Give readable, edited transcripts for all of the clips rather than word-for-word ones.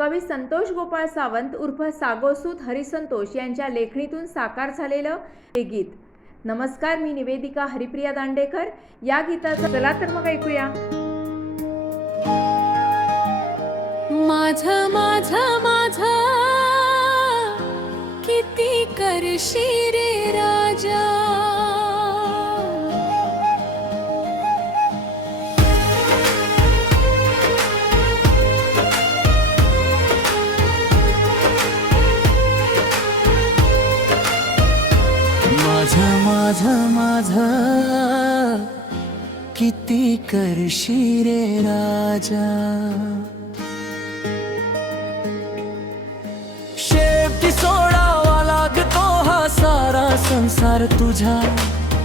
कवी संतोष गोपाळ सावंत उर्फ सागोसूत हरिसंतोष यांच्या लेखणीतून साकार झालेलं हे गीत। नमस्कार, मी निवेदिका हरिप्रिया दांडेकर। या गीताचं चला तर मग ऐकूया। माझा माझा माझा किती करशी रे राजा, माझा माझा माझा किती करशी रे राजा। शेवटी सोडावा लागतो हा सारा संसार तुझ्या,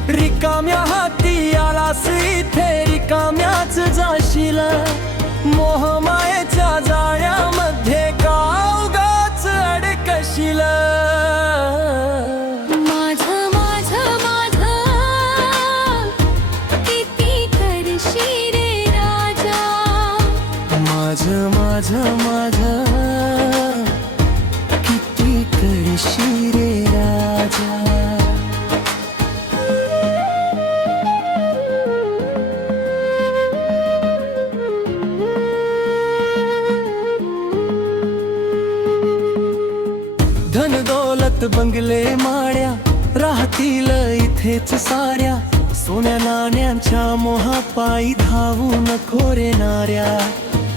रिकाम्या हाती आलास इथे रिकाम्याच जाशील। मोहमायेच्या जाळ्यामध्ये का उगाच अडकशील। माझा माझा किती करशी रे राजा। धन दौलत बंगले माळ्या राहतील इथेच साऱ्या, सोन्या नाण्यांच्या मोहापायी धावू नको रे नाऱ्या।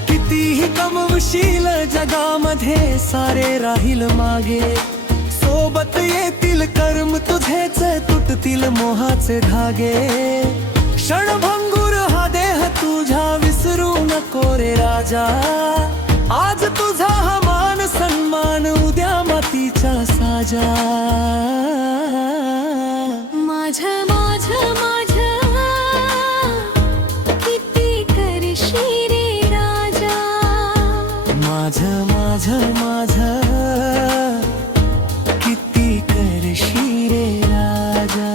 कितीही कमवशील जगामध्ये सारे राहील मागे, सोबत येतील कर्म तुझेच तुटतील मोहाचे धागे। क्षणभंगुर हा देह तुझ्या विसरू नको रे राजा, आज तुझा हा मान सन्मान उद्या मातीचा साजा। माझा माझा माझा किती करशी रे राजा, माझा माझा माझा किती करशी रे राजा।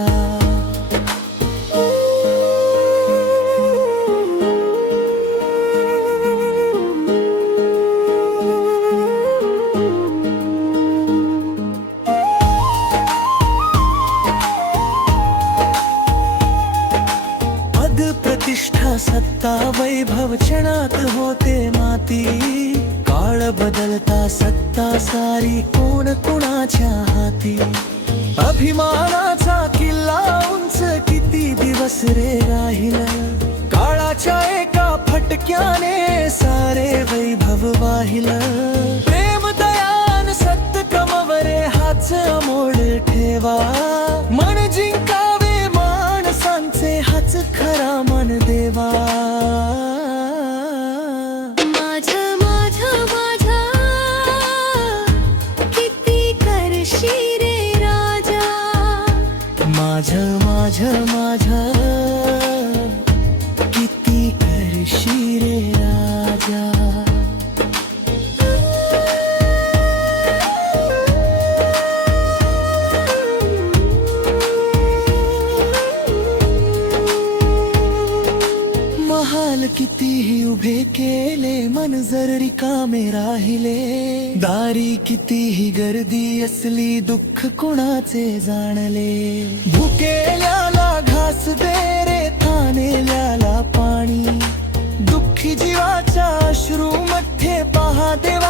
पद प्रतिष्ठा सत्ता वैभव क्षणात होते माती, काळ बदलता सत्ता सारी कोण कुणाच्या हाती। अभिमानाचा किल्ला उंच किती दिवस रे राहील, काळाच्या एका फटक्याने सारे वैभव वाहिल। प्रेम दयान सत्य कमवरे हाच अमोल ठेवा, मन जिंकावे माणसांचे हाच खरा मन देवा। माझा माझा माझा किती करशी रे राजा। महाल कितीही उभे केले मन जर रिकामे राहिले, दारी कितीही गर्दी असली दुःख कुणाचे जाणले। भुकेल्याला घास दे रे थानेल्याला पाणी, दुःखी जीवाच्या अश्रू मध्ये पहा देवा